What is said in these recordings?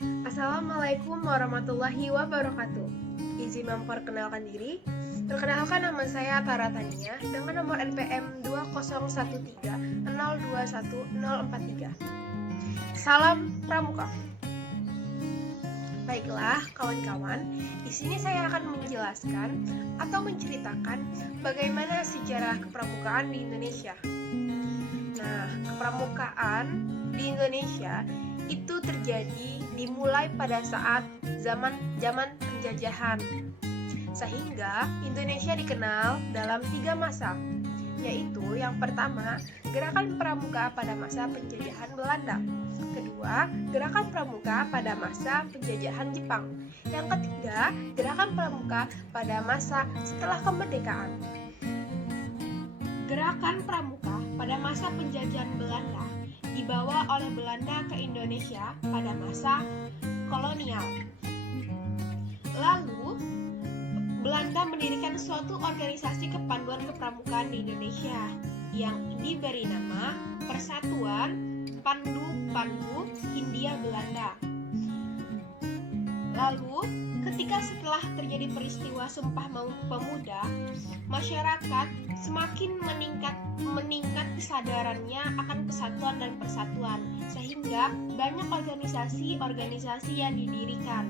Assalamualaikum warahmatullahi wabarakatuh. Izin memperkenalkan diri. Perkenalkan, nama saya Tara Tania dengan nomor NPM 2013021043. Salam Pramuka. Baiklah, kawan-kawan, di sini saya akan menjelaskan atau menceritakan bagaimana sejarah kepramukaan di Indonesia. Nah, kepramukaan di Indonesia itu terjadi dimulai pada saat zaman penjajahan. Sehingga Indonesia dikenal dalam 3 masa, yaitu yang pertama, gerakan pramuka pada masa penjajahan Belanda. Kedua, gerakan pramuka pada masa penjajahan Jepang. Yang ketiga, gerakan pramuka pada masa setelah kemerdekaan. Gerakan pramuka pada masa penjajahan Belanda dibawa oleh Belanda ke Indonesia pada masa kolonial. Lalu, Belanda mendirikan suatu organisasi kepanduan kepramukaan di Indonesia yang diberi nama Persatuan Pandu Hindia Belanda. Lalu, ketika setelah terjadi peristiwa Sumpah Pemuda, masyarakat semakin meningkat kesadarannya akan kesatuan dan persatuan, sehingga banyak organisasi yang didirikan.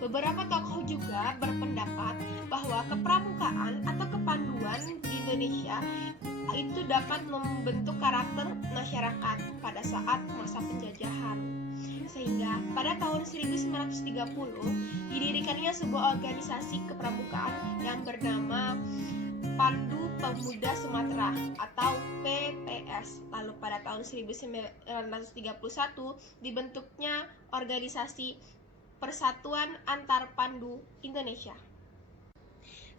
Beberapa tokoh juga berpendapat bahwa kepramukaan atau kepanduan di Indonesia itu dapat membentuk karakter masyarakat pada saat masa penjajahan. Sehingga pada tahun 1930 didirikannya sebuah organisasi kepramukaan yang bernama Pandu Pemuda Sumatera atau PPS. Lalu pada tahun 1931 dibentuknya organisasi Persatuan Antar Pandu Indonesia.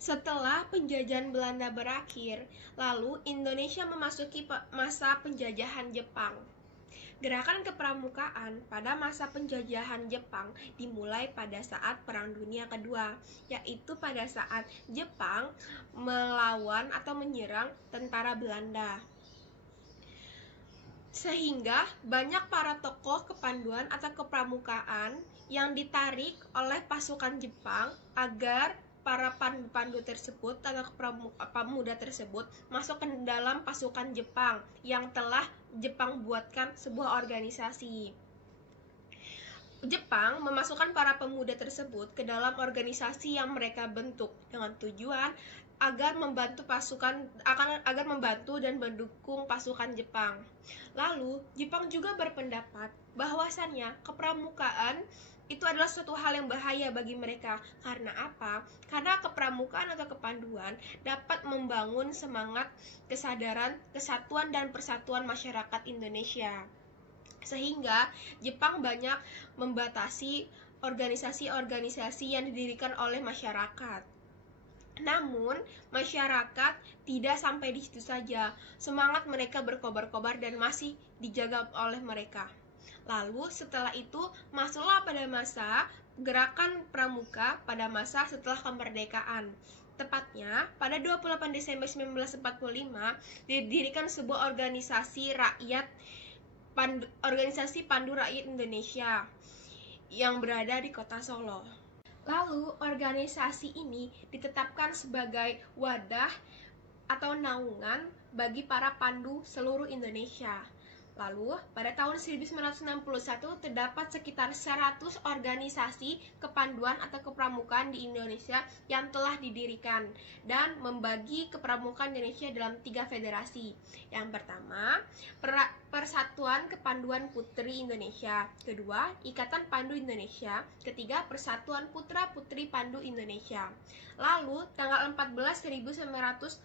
Setelah penjajahan Belanda berakhir, lalu Indonesia memasuki masa penjajahan Jepang. Gerakan kepramukaan pada masa penjajahan Jepang dimulai pada saat Perang Dunia Kedua, yaitu pada saat Jepang melawan atau menyerang tentara Belanda. Sehingga banyak para tokoh kepanduan atau kepramukaan yang ditarik oleh pasukan Jepang agar para pandu tersebut atau pemuda tersebut masuk ke dalam pasukan Jepang yang telah Jepang buatkan sebuah organisasi. Jepang memasukkan para pemuda tersebut ke dalam organisasi yang mereka bentuk dengan tujuan agar membantu dan mendukung pasukan Jepang. Lalu, Jepang juga berpendapat bahwasannya kepramukaan itu adalah suatu hal yang bahaya bagi mereka. Karena apa? Karena kepramukaan atau kepanduan dapat membangun semangat kesadaran, kesatuan dan persatuan masyarakat Indonesia. Sehingga Jepang banyak membatasi organisasi-organisasi yang didirikan oleh masyarakat. Namun, masyarakat tidak sampai di situ saja. Semangat mereka berkobar-kobar dan masih dijaga oleh mereka. Lalu setelah itu masuklah pada masa gerakan pramuka pada masa setelah kemerdekaan. Tepatnya pada 28 Desember 1945 didirikan sebuah organisasi Pandu Rakyat Indonesia yang berada di kota Solo. Lalu organisasi ini ditetapkan sebagai wadah atau naungan bagi para pandu seluruh Indonesia. Lalu, pada tahun 1961 terdapat sekitar 100 organisasi kepanduan atau kepramukaan di Indonesia yang telah didirikan dan membagi kepramukaan Indonesia dalam 3 federasi. Yang pertama, Persatuan Kepanduan Putri Indonesia. Kedua, Ikatan Pandu Indonesia. Ketiga, Persatuan Putra-Putri Pandu Indonesia. Lalu, tanggal 14/1961,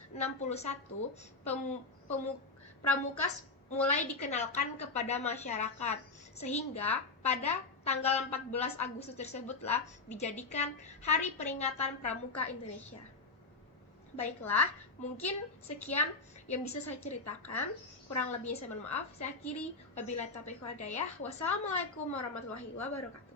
pramuka mulai dikenalkan kepada masyarakat, sehingga pada tanggal 14 Agustus tersebutlah dijadikan Hari Peringatan Pramuka Indonesia. Baiklah, mungkin sekian yang bisa saya ceritakan. Kurang lebihnya saya mohon maaf. Saya akhiri, wabillahi taufiq wal hidayah. Wassalamualaikum warahmatullahi wabarakatuh.